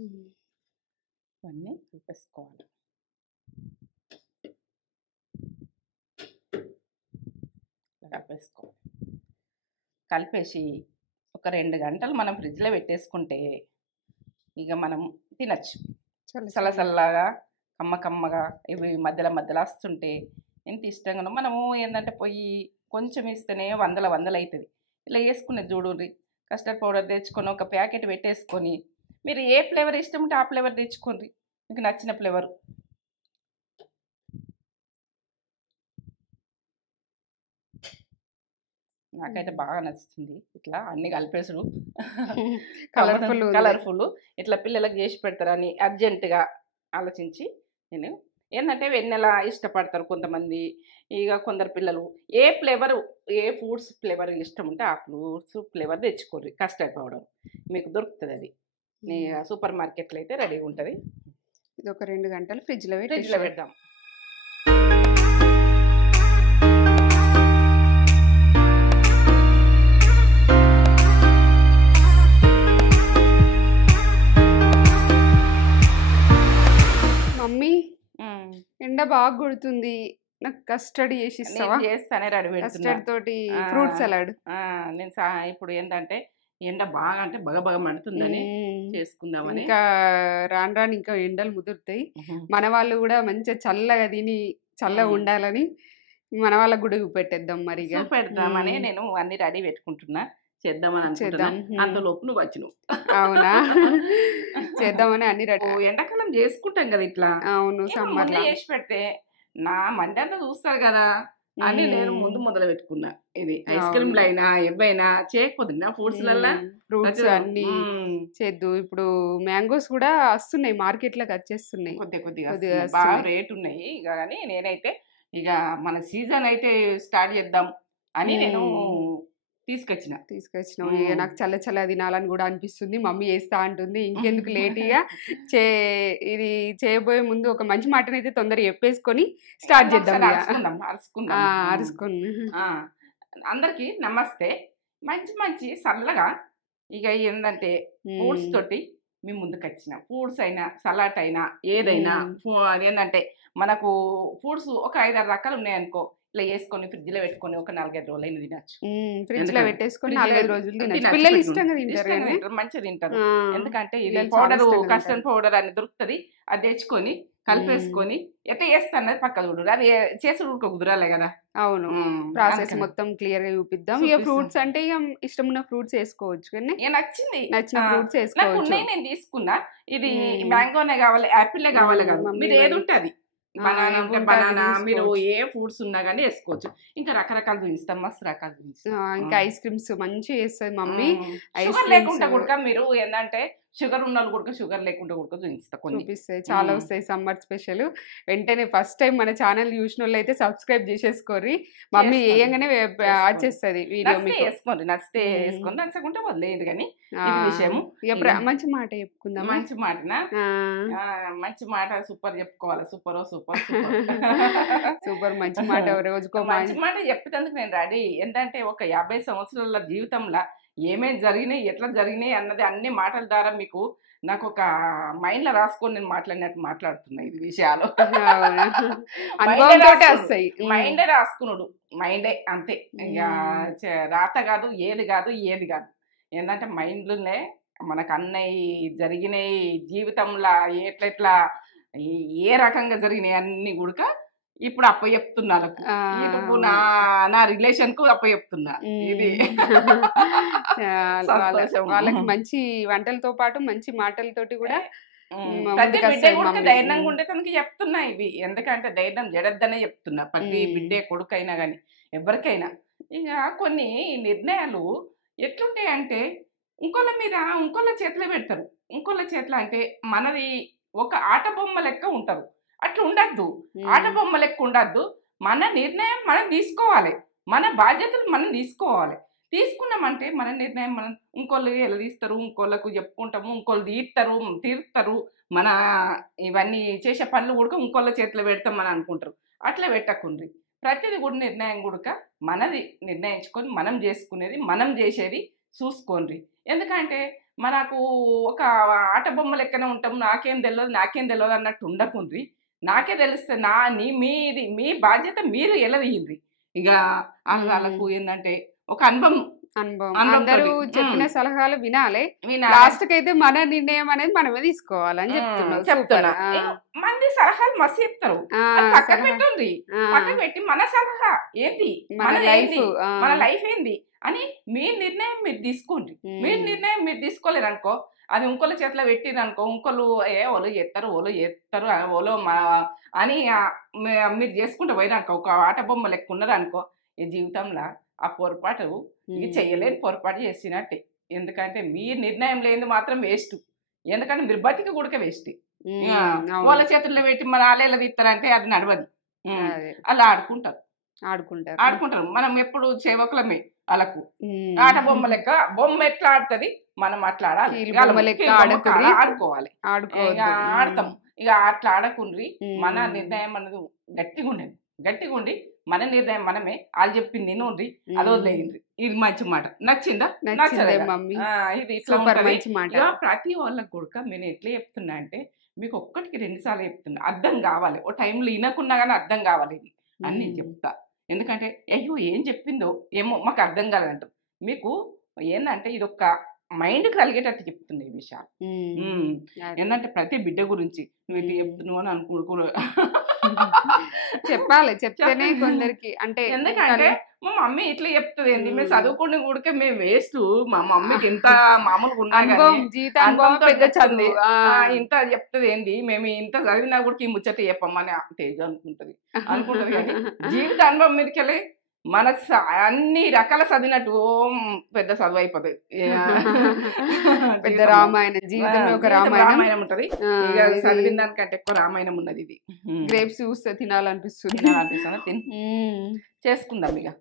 ఇవన్నీ కలిపేసుకోవాలి. కలిపేసుకోవాలి. కలిపేసి ఒక 2 గంటలు మనం ఫ్రిడ్జ్లో పెట్టేసుకుంటే ఇక మనం తినచ్చు. చల్లగా కమ్మగా ఇవి మధ్యలో వస్తుంటే ఎంత ఇష్టంగానో. మనము ఏంటంటే పొయ్యి కొంచెం ఇస్తేనే వందలు అవుతుంది. ఇలా వేసుకునేది చూడుర్రి. కస్టర్డ్ పౌడర్ తెచ్చుకొని ఒక ప్యాకెట్ పెట్టేసుకొని మీరు ఏ ఫ్లేవర్ ఇష్టం ఉంటే ఆ ఫ్లేవర్ తెచ్చుకోండి, మీకు నచ్చిన ఫ్లేవర్. నాకైతే బాగా నచ్చుతుంది ఇట్లా అన్ని కలిపేసుడు. కలర్ఫుల్ ఇట్లా పిల్లలకు చేసి పెడతారని అర్జెంటుగా ఆలోచించి నేను ఏంటంటే వెన్నెల ఇష్టపడతారు కొంతమంది. ఇక కొందరు పిల్లలు ఏ ఫ్రూట్స్ ఫ్లేవర్ ఇష్టం ఉంటే ఆ ఫ్రూట్స్ ఫ్లేవర్ తెచ్చుకోర్రి. కస్టర్డ్ పౌడర్ మీకు దొరుకుతుంది, అది సూపర్ మార్కెట్లో అయితే రెడీగా ఉంటుంది. ఇది ఒక 2 గంటలు ఫ్రిడ్జ్లో పెడదాం. మమ్మీ ఎండ బాగా కొడుతుంది, నాకు కస్టర్డ్ చేసి ఇస్తావా? చేస్తానే రెడీ పెడుతున్నా. కస్టర్డ్ తోటి ఫ్రూట్ సలాడ్. నేను ఇప్పుడు ఏంటంటే ఎండ బాగా అంటే బగ మండుతుందని చేసుకుందామని. ఇంకా రాను ఇంకా ఎండలు ముదురుతాయి. మన వాళ్ళు కూడా మంచిగా చల్లగా తిని చల్లగా ఉండాలని మన వాళ్ళకు కూడా పెట్టేద్దాం. మరి పెడదామని నేను అన్ని రెడీ పెట్టుకుంటున్నా, చేద్దామని అనుకుంటున్నా. అంతలోపు నువ్వు వచ్చినావు. అవునా? చేద్దామని అన్ని రెడీ. ఎండాకాలం చేసుకుంటాం కదా ఇట్లా. అవును, సమ్మర్ చేసి పెడితే నా మంది అంతా చూస్తారు కదా అని నేను మొదలు పెట్టుకున్నా. ఇది ఐస్ క్రీమ్లు అయినా ఏవైనా చేయకపోతే ఫ్రూట్స్ అన్ని చేద్దు. ఇప్పుడు మ్యాంగోస్ కూడా వస్తున్నాయి, మార్కెట్ లోకి వచ్చేస్తున్నాయి, కొద్దిగా బాగా రేట్ ఉన్నాయి. ఇక కానీ నేనైతే ఇక మన సీజన్ అయితే స్టార్ట్ చేద్దాం అని నేను తీసుకొచ్చినావు. ఇక నాకు చల్ల తినాలని కూడా అనిపిస్తుంది. మమ్మీ వేస్తా అంటుంది, ఇంకెందుకు లేట్గా ఇది చేయబోయే ముందు ఒక మంచి మాటను అయితే తొందరగా చెప్పేసుకొని స్టార్ట్ చేద్దాం. అరుసుకొని అందరికి నమస్తే. మంచి చల్లగా ఇక ఏంటంటే ఫ్రూట్స్ తోటి మేము ముందుకు వచ్చిన ఫ్రూట్స్ అయినా సలాడ్ అయినా ఏదైనా అదేంటంటే మనకు ఫ్రూట్స్ ఒక 5-6 రకాలు ఉన్నాయనుకో, ఇట్లా వేసుకొని ఫ్రిడ్జ్ లో పెట్టుకొని ఒక 4-5 రోజులు అయినా తినచ్చు. ఫ్రిడ్జ్ లో పెట్టేసుకొని 4-5 రోజులు పిల్లలు ఇష్టంగా తింటారు, మంచిగా తింటారు. ఎందుకంటే ఇది పౌడర్ కస్టర్డ్ పౌడర్ అని దొరుకుతుంది, అది తెచ్చుకొని కలిపేసుకొని ఎట్లా చేస్తా అన్నది పక్క చూడు. అది చేసి కుదరాలే కదా. అవును, ప్రాసెస్ మొత్తం క్లియర్ గా చూపిద్దాం. ఇక ఫ్రూట్స్ అంటే ఇక ఇష్టం ఉన్న ఫ్రూట్స్ వేసుకోవచ్చు, కానీ నచ్చిన ఫ్రూట్స్ వేసుకోవచ్చు. నేను తీసుకున్నా, ఇది మ్యాంగోనే కావాలి, యాపిల్ కావాలి కదా, మీరు ఏది ఉంటే అది. బనానా మీరు ఏ ఫ్రూట్స్ ఉన్నా కానీ వేసుకోవచ్చు. ఇంకా రకరకాలు చూపిస్తాం, మస్తు రకాలు చూపిస్తాం. ఇంకా ఐస్ క్రీమ్స్ మంచిగా వేస్తుంది మమ్మీ. షుగర్ లేకుండా కూడా మీరు ఏంటంటే షుగర్ ఉన్న కూడా షుగర్ లేకుండా కూడా చూపిస్తాయి, చాలా వస్తాయి. Summer special. వెంటనే ఫస్ట్ టైం మన ఛానల్ చూసిన వాళ్ళు అయితే సబ్స్క్రైబ్ చేసేసుకోర్రి. మమ్మీ వేయంగానే వచ్చేస్తుంది వీడియో. వేసుకోండి, నచ్చితే వేసుకోండి, నచ్చకుంటే వదిలేయండి. కానీ విషయం మంచి మాట చెప్పుకుందాం. మంచి మాటనా? మంచి మాట సూపర్ చెప్పుకోవాలి. సూపర్ మంచి మాట రోజుకో మంచి మాట చెప్పేందుకు నేను రెడీ. ఏంటంటే ఒక 50 సంవత్సరాల జీవితంలో ఏమేమి జరిగినాయి, ఎట్లా జరిగినాయి అన్నది అన్ని మాటల ద్వారా మీకు నాకు ఒక మైండ్ లో రాసుకొని నేను మాట్లాడుతున్నా. ఇది విషయాలు మైండే రాసుకున్నాడు, మైండే అంతే. ఇక రాత కాదు, ఏది కాదు. ఏంటంటే మైండ్లోనే మనకు అన్నయ్య జరిగినాయి జీవితంలో, ఎట్లా ఏ రకంగా జరిగినాయి అన్ని కూడా ఇప్పుడు అప్ప చెప్తున్నారు. నా రిలేషన్ కు అప్ప చెప్తున్నా. ఇది వాళ్ళకి మంచి వంటలతో పాటు మంచి మాటలతోటి కూడా ప్రతి బిడ్డ కూడా ధైర్యంగా ఉండే తనకి చెప్తున్నా ఇవి. ఎందుకంటే ధైర్యం జడద్దనే చెప్తున్నా, ప్రతి బిడ్డే కొడుకైనా కానీ ఎవరికైనా. ఇక కొన్ని నిర్ణయాలు ఎట్లుంటాయంటే ఇంకోళ్ళ చేతిలో పెడతారు. ఇంకోళ్ళ చేతిలో అంటే మనది ఒక ఆట బొమ్మ లెక్క ఉంటారు. అట్లా ఉండద్దు, ఆట బొమ్మ లెక్క ఉండద్దు. మన నిర్ణయం మనం తీసుకోవాలి, మన బాధ్యతలు మనం తీసుకున్నామంటే మన నిర్ణయం మనం ఇంకోళ్ళు ఎలా తీస్తారు, ఇంకోళ్ళకు చెప్పుకుంటాము, ఇంకోళ్ళు తీరుతారు. మన ఇవన్నీ చేసే పనులు కూడా ఇంకోళ్ళ చేతిలో పెడతాం అని అనుకుంటారు. అట్లా పెట్టకుండ్రి. ప్రతిది కూడా నిర్ణయం కూడా మనది నిర్ణయించుకొని మనం చేసుకునేది, మనం చేసేది చూసుకోండి. ఎందుకంటే మనకు ఒక ఆట బొమ్మ లెక్కనే ఉంటాం, నాకేం తెలియదు అన్నట్టు ఉండకుండ్రి. నాకే తెలిస్తే మీది మీ బాధ్యత మీరు ఎలదీయండి. ఇక వాళ్ళకు ఏంటంటే ఒక అనుభవం అందరూ చెప్పిన సలహాలు వినాలి. వినాలి. లాస్ట్ కి అయితే మన నిర్ణయం అనేది మనమే తీసుకోవాలని చెప్తున్నా. మంది సలహాలు మస్తు చెప్తారు, పక్కన పెట్టుండ్రి. పక్కన పెట్టి మన సలహా ఏంటి, మన లైఫ్ ఏంది అని మీ నిర్ణయం మీరు తీసుకోండి. మీరు నిర్ణయం మీరు తీసుకోలేరు అనుకో, అది ఇంకోళ్ళ చేతిలో పెట్టిరు అనుకో, ఇంకోళ్ళు ఓలో చేస్తారు ఓలో అని మీరు చేసుకుంటూ పోయినాక ఒక ఆట బొమ్మ లెక్క ఉన్నారు అనుకో, ఈ జీవితంలో ఆ పొరపాటు ఇది చెయ్యలేని పొరపాటు చేసినట్టే. ఎందుకంటే మీ నిర్ణయం లేనిది మాత్రం వేస్ట్. ఎందుకంటే మీరు బతికి కూడా వేస్ట్. వాళ్ళ చేతుల్లో పెట్టి మన ఆలేలా తీస్తారంటే అది నడవదు. అలా ఆడుకుంటారు. మనం ఎప్పుడు సేవకులమే వాళ్ళకు. ఆట బొమ్మ లెక్క, బొమ్మ ఎట్లా ఆడుతుంది మనం అట్లా ఆడుకోవాలి. ఆడతాం ఇక అట్లా ఆడకుండ్రి. మన నిర్ణయం అన్నది గట్టిగా ఉండి మన నిర్ణయం మనమే. వాళ్ళు చెప్పింది తినుండ్రి, అది వదిలేయండి. ఇది మంచి మాట. నచ్చిందా? ఇది ఇట్లా ఉంటది. ప్రతి వాళ్ళకి కూడా నేను ఎట్లా చెప్తున్నా అంటే, మీకు ఒక్కటికి 2 సార్లు చెప్తున్నా, అర్థం కావాలి. ఓ టైంలో వినకున్నా కానీ అర్థం కావాలి ఇది అని నేను చెప్తా. ఎందుకంటే అయ్యో ఏం చెప్పిందో ఏమో మాకు అర్థం కాదంట. మీకు ఏంటంటే ఇది ఒక మైండ్ కలిగేటట్టు చెప్తుంది ఈ విషయాలు. ఏంటంటే ప్రతి బిడ్డ గురించి నువ్వు ఇట్లా చెప్తున్నావు అని అనుకూడకూడదు. చెప్పాలి, చెప్తేనే కొందరికి. అంటే ఎందుకంటే మా మమ్మీ ఇట్లా చెప్తుంది ఏంటి, మేము చదువుకుని కూడా మేము వేస్ట్, మా మమ్మీకి ఇంత మామూలుగా ఉన్నా ఇంత చెప్తుంది ఏంటి, మేము ఇంత చదివినా కూడా ఈ ముచ్చట చెప్పమ్మని తేజ అనుకుంటది కానీ జీవిత అనుభవం మీదకి వెళ్ళి మన అన్ని రకాల చదివినట్టు పెద్ద చదువు అయిపోతుంది. పెద్ద రామాయణం, జీవితంలో ఒక రామాయణం ఉంటది. ఇక చదివిన దానికంటే ఎక్కువ రామాయణం ఉన్నది. ఇది గ్రేప్స్ చూస్తే తినాలనిపిస్తుంది. చేసుకుందాం ఇక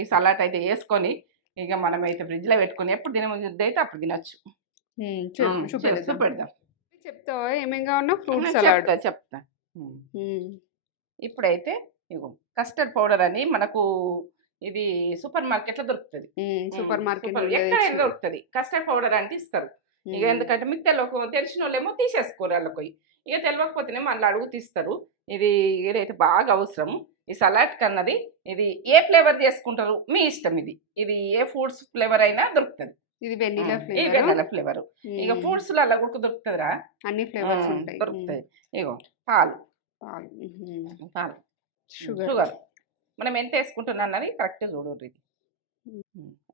ఈ సలాడ్ అయితే వేసుకొని ఇక మనం అయితే ఫ్రిడ్జ్ లో పెట్టుకొని ఎప్పుడు తినముద్ద అయితే అప్పుడు తినొచ్చు. పెడదాం. చెప్తావా ఏమేం కావాలో? ఫ్రూట్ సలాడ్ చెప్తా. ఇప్పుడైతే ఇగో కస్టర్డ్ పౌడర్ అని మనకు ఇది సూపర్ మార్కెట్ లో దొరుకుతుంది. సూపర్ మార్కెట్ ఎక్కడైనా దొరుకుతుంది. కస్టర్డ్ పౌడర్ అంటే ఇస్తారు. ఇక ఎందుకంటే మీకు తెలిసిన వాళ్ళేమో తీసేసుకోరు వాళ్ళకి. ఇక తెలియకపోతేనే మళ్ళీ అడుగు తీస్తారు. ఇది ఏదైతే బాగా అవసరం ఈ సలాడ్ కన్నది. ఇది ఏ ఫ్లేవర్ చేసుకుంటారు మీ ఇష్టం. ఇది ఏ ఫ్రూట్స్ ఫ్లేవర్ అయినా దొరుకుతుంది. ఇది వెనిలా ఫ్లేవర్. ఇక ఫ్రూట్స్ లో అలా కూడా దొరుకుతుందిరా, అన్ని ఫ్లేవర్స్ ఉంటాయి. దొరుకుతాయి. ఇగో పాలు, షుగర్ మనం ఎంత వేసుకుంటున్నా అన్నది కరెక్ట్ చూడండి. ఇది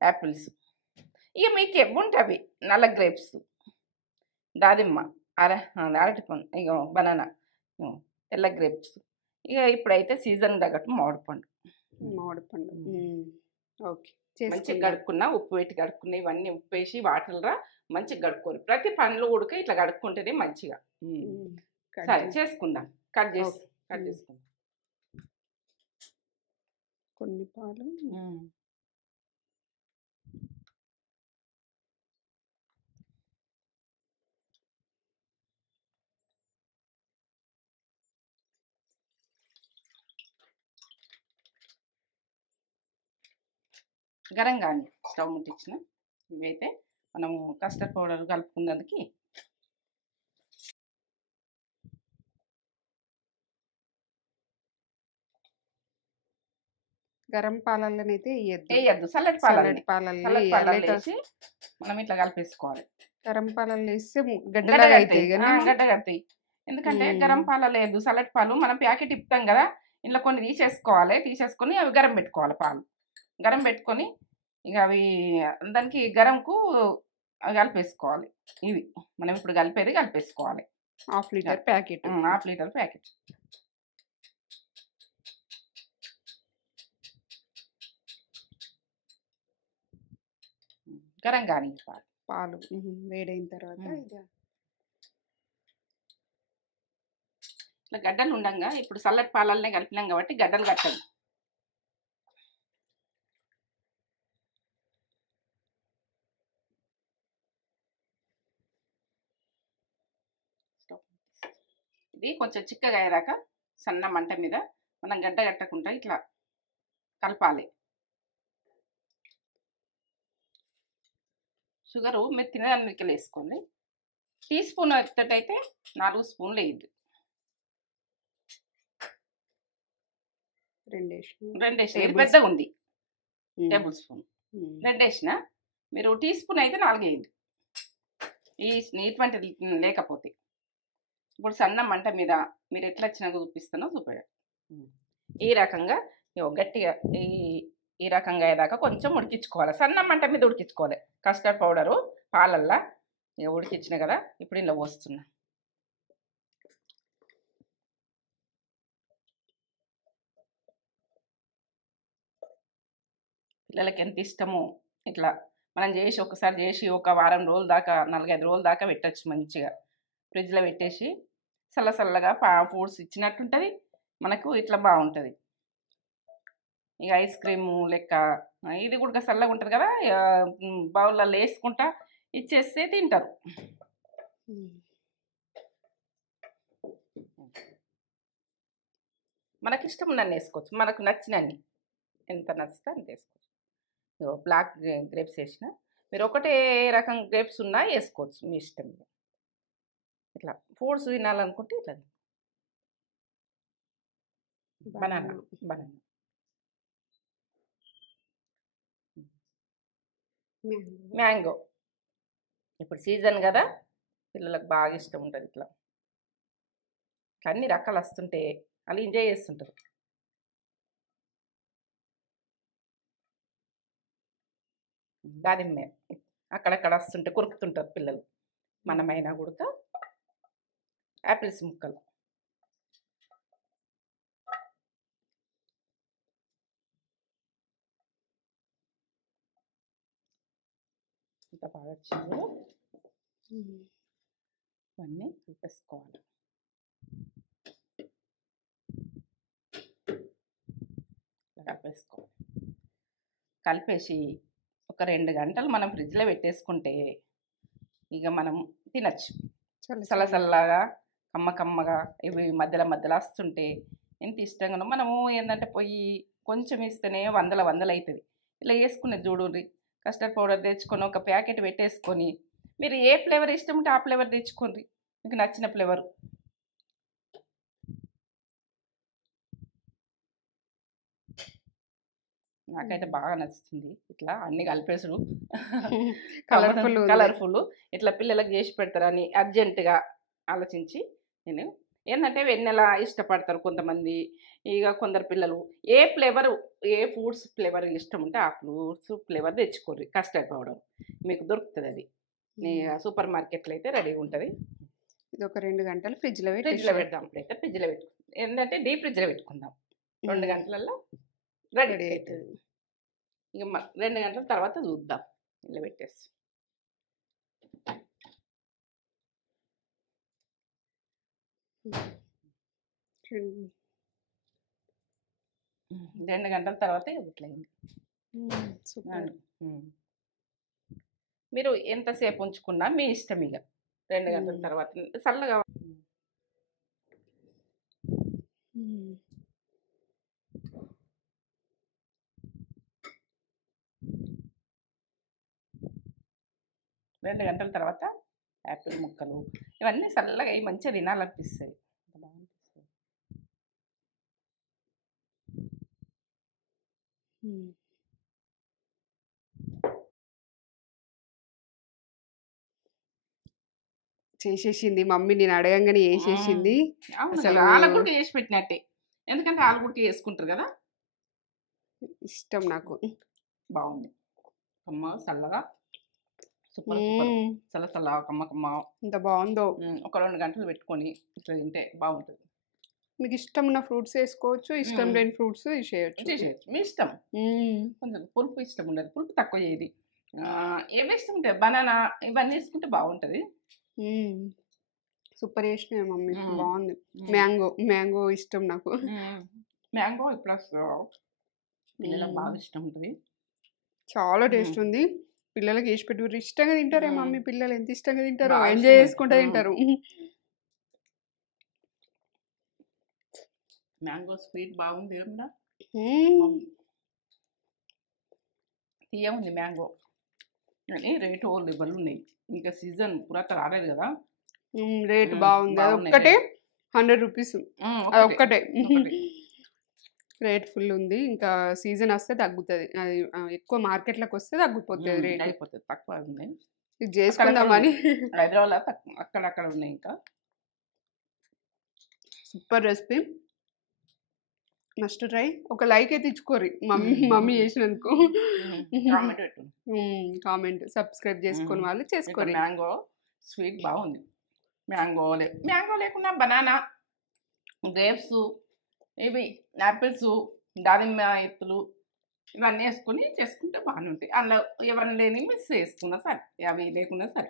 యాపిల్స్, ఇక మీకు ఎవ్వుంటవి నల్ల గ్రేప్స్, దాదిమ్మ, అరటిపండు, ఇక బనానా, తెల్ల గ్రేప్స్. ఇక ఇప్పుడైతే సీజన్ తగ్గట్టు మామిడిపండు. ఓకే, మంచిగా కడుక్కున్నా, ఉప్పు పెట్టి కడుక్కున్నా, ఇవన్నీ ఉప్పు వేసి వాటర్లో మంచిగా కడుక్కోరు. ప్రతి పండ్లు ఉడక ఇట్లా కడుక్కుంటేనే మంచిగా. సరే చేసుకుందాం. కట్ చేసుకుందాం. కొన్ని పాలు, గరం కానీ స్టవ్ ముట్టించిన. ఇవైతే మనం కస్టర్డ్ పౌడర్ కలుపుకున్నందుకు గరం పాలల్లనైతే వేయద్దు, చల్లటి పాలల్లో వేసి మనం ఇట్లా కలిపేసుకోవాలి. గరం పాలల్లో వేస్తే గడ్డలాగా గడ్డగడతాయి. ఎందుకంటే గరం పాలలో లేదు, చల్లటి పాలు మనం ప్యాకెట్ ఇప్పుతాం కదా, ఇంట్లో కొన్ని తీసేసుకొని అవి గరం పెట్టుకోవాలి. పాలు గరం పెట్టుకొని ఇక అవి దానికి గరంకు కలిపేసుకోవాలి. ఇవి మనం ఇప్పుడు కలిపేసుకోవాలి. Half litre packet. గరం కానీ పాలు వేడైన తర్వాత ఇట్లా గడ్డలు ఉండంగా ఇప్పుడు చల్లటి పాలల్లనే కలిపినాం కాబట్టి గడ్డలు కట్టాలి. ఇది కొంచెం చిక్కగా అయ్యాక సన్న మంట మీద మనం గడ్డ కట్టకుండా ఇట్లా కలపాలి. షుగరు మీరు తినడానికి వేసుకోండి. టీ స్పూన్ ఎత్తటైతే 4 స్పూన్లు వేయద్దు. 2 వేసిన 2 వేసిన, ఇది టేబుల్ పెద్దగా ఉంది ఉమ్, టేబుల్ స్పూన్. ఉమ్. 2 వేసిన, మీరు టీ స్పూన్ అయితే 4 వేయండి ఇటువంటిది లేకపోతే. ఇప్పుడు సన్న మంట మీద మీరు ఎట్లా వచ్చినాక చూపిస్తానో చూపండి. ఈ రకంగా గట్టిగా ఈ రకంగా అయ్యేదాకా కొంచెం ఉడికించుకోవాలి. సన్న మంట మీద ఉడికించుకోవాలి. కస్టర్డ్ పౌడరు పాలల్లా ఉడికించిన కదా, ఇప్పుడు ఇలా పోస్తున్నా. పిల్లలకి ఎంత ఇష్టమో ఇట్లా మనం చేసి ఒకసారి చేసి ఒక వారం రోజుల దాకా 4-5 రోజుల దాకా పెట్టచ్చు. మంచిగా ఫ్రిడ్జ్లో పెట్టేసి చల్లగా ఫ్రూట్స్ ఇచ్చినట్టుంటుంది మనకు. ఇట్లా బాగుంటుంది. ఇక ఐస్ క్రీము లెక్క ఇది కూడా చల్లగా ఉంటుంది కదా, బౌల్లో వేసుకుంటా ఇచ్చేస్తే తింటారు. మనకి ఇష్టం ఉన్నన్ని వేసుకోవచ్చు, మనకు నచ్చినన్ని, ఎంత నచ్చితే అంత వేసుకోవచ్చు. బ్లాక్ గ్రేప్స్ వేసిన, మీరు ఒకటే రకం గ్రేప్స్ ఉన్నా వేసుకోవచ్చు మీ ఇష్టం. ఇట్లా ఫ్రూట్స్ తినాలనుకుంటే ఇట్లా బనానా మ్యాంగో ఇప్పుడు సీజన్ కదా, పిల్లలకు బాగా ఇష్టం ఉంటుంది. ఇట్లా అన్ని రకాలు వస్తుంటే వాళ్ళు ఎంజాయ్ చేస్తుంటారు. దానిమ్మ అక్కడక్కడ వస్తుంటే కొరుకుతుంటారు పిల్లలు. మనమైనా కూడా యాపిల్స్ ముక్కలు ఇంత బాగా వచ్చింది. ఇవన్నీ కలిపేసుకోవాలి. కలిపేసి ఒక 2 గంటలు మనం ఫ్రిడ్జ్లో పెట్టేసుకుంటే ఇక మనం తినచ్చు. చల్లగా కమ్మగా ఇవి మధ్యలో వస్తుంటే ఎంత ఇష్టంగా. మనము ఏంటంటే పొయ్యి కొంచెం ఇస్తేనే వందలు అవుతుంది. ఇలా వేసుకునేది చూడండి. కస్టర్డ్ పౌడర్ తెచ్చుకొని ఒక ప్యాకెట్ పెట్టేసుకొని మీరు ఏ ఫ్లేవర్ ఇష్టం ఉంటే ఆ ఫ్లేవర్ తెచ్చుకోండి, మీకు నచ్చిన ఫ్లేవర్. నాకైతే బాగా నచ్చుతుంది ఇట్లా అన్ని కలిపేసుడు. కలర్ఫుల్ ఇట్లా పిల్లలకు చేసి పెడతారని అర్జెంటుగా ఆలోచించి నేను ఏంటంటే వెన్నెల ఇష్టపడతారు కొంతమంది. ఇక కొందరు పిల్లలు ఏ ఫ్రూట్స్ ఫ్లేవర్ ఇష్టం ఉంటే ఆ ఫ్రూట్స్ ఫ్లేవర్ తెచ్చుకోరు. కస్టర్డ్ పౌడర్ మీకు దొరుకుతుంది, అది సూపర్ మార్కెట్లో అయితే రెడీగా ఉంటుంది. ఇది ఒక 2 గంటలు ఫ్రిడ్జ్లో పెడదాం. ఇప్పుడైతే ఫ్రిడ్జ్లో పెట్టుకుందాం, ఏంటంటే డీప్ ఫ్రిడ్జ్లో పెట్టుకుందాం. 2 గంటలలో రెడీ అవుతుంది. ఇక 2 గంటల తర్వాత చూద్దాం. ఇలా పెట్టేసి 2 గంటల తర్వాత ఇట్లయింది. మీరు ఎంతసేపు ఉంచుకున్నా మీ ఇష్టం. ఇక 2 గంటల తర్వాత చల్లగా 2 గంటల తర్వాత యాపిల్ ముక్కలు ఇవన్నీ చల్లగా అవి మంచిగా తినాలనిపిస్తాయి. బాగుంటుంది. 'చేసేసింది మమ్మీ, నేను అడగంగానే చేసేసింది. అసలు ఆలుగుడ్డ చేసి పెట్టినట్టే, ఎందుకంటే ఆలుగుడ్డ వేసుకుంటారు కదా, ఇష్టం నాకు. బాగుంది. అమ్మ చల్లగా సూపర్ చల్ల కమ్మ ఎంత బాగుందో. ఒక 2 గంటలు పెట్టుకొని ఇట్లా తింటే బాగుంటుంది. మీకు ఇష్టం ఉన్న ఫ్రూట్స్ వేసుకోవచ్చు, ఇష్టం లేని ఫ్రూట్స్ చేయొచ్చు, మీ ఇష్టం. కొంచెం పులుపు ఇష్టం ఉండదు, పులుపు తక్కువ చేయది. ఏమి ఇష్టం ఉంటాయి, బనానా ఇవన్నీ వేసుకుంటే బాగుంటుంది. సూపర్ చేసినా మమ్మీ, బాగుంది. మ్యాంగో ఇష్టం నాకు. మ్యాంగో ఇప్పుడు పిల్లలకు బాగా ఇష్టం ఉంటుంది, చాలా టేస్ట్ ఉంది. పిల్లలకి వేసి పెట్టి ఇష్టంగా తింటారే మమ్మీ. పిల్లలు ఎంత ఇష్టంగా తింటారో, ఎంజాయ్ చేసుకుంటూ తింటారు. మ్యాంగో స్వీట్ బాగుంది, తీయ ఉంది మ్యాంగో. కానీ రేటు లెవెల్ ఉన్నాయి. ఇంకా సీజన్ పురాత రాలేదు కదా. రేట్ బాగుంది. అది బాగున్నాయి ఒక్కటే 100 రూపీస్. అది ఒక్కటే ఒకటి. రేట్ ఫుల్ ఉంది. ఇంకా సీజన్ వస్తే తగ్గుతుంది. అది ఎక్కువ మార్కెట్లోకి వస్తే తగ్గిపోతుంది రేట్. అయిపోతుంది, తక్కువ ఉంది. ఇది చేసుకుందామని. హైదరాబాద్లో అక్కడక్కడ ఉన్నాయి. ఇంకా సూపర్ రెసిపీ, మస్ట్ ట్రై. ఒక లైక్ అయితే ఇచ్చుకోరి మమ్మీ చేసినందుకు. కామెంట్, సబ్స్క్రైబ్ చేసుకొని వాళ్ళు చేసుకోరి. మ్యాంగో స్వీట్ బాగుంది. మ్యాంగో లేకుండా బనానా, గ్రేప్స్, ఇవి యాపిల్స్, దానిమ్మ ఎత్తులు ఇవన్నీ వేసుకొని చేసుకుంటే బాగానే ఉంటాయి. అందులో ఎవరిని లేని మిక్స్ వేసుకున్నా సరే, అవి లేకుండా సరే.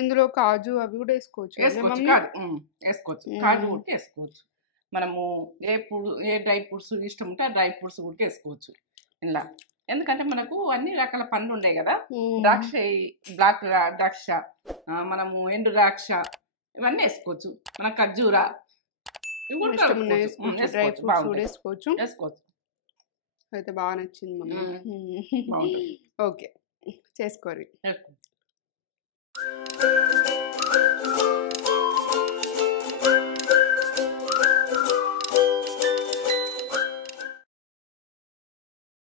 ఇందులో కాజు అవి కూడా వేసుకోవచ్చు. వేసుకోవచ్చు, కాజు కూడా వేసుకోవచ్చు. మనము ఏ డ్రై ఫ్రూట్స్ ఇష్టం ఉంటే ఆ డ్రై ఫ్రూట్స్ కూడా వేసుకోవచ్చు ఇలా. ఎందుకంటే మనకు అన్ని రకాల పండ్లు ఉన్నాయి కదా. ద్రాక్ష, బ్లాక్ ద్రాక్ష, మనము ఎండు ద్రాక్ష ఇవన్నీ వేసుకోవచ్చు. మన ఖర్జూర డ్రై ఫ్రూట్స్ కూడా వేసుకోవచ్చు. అయితే బాగా నచ్చింది మమ్మీ. ఓకే, చేసుకోరి.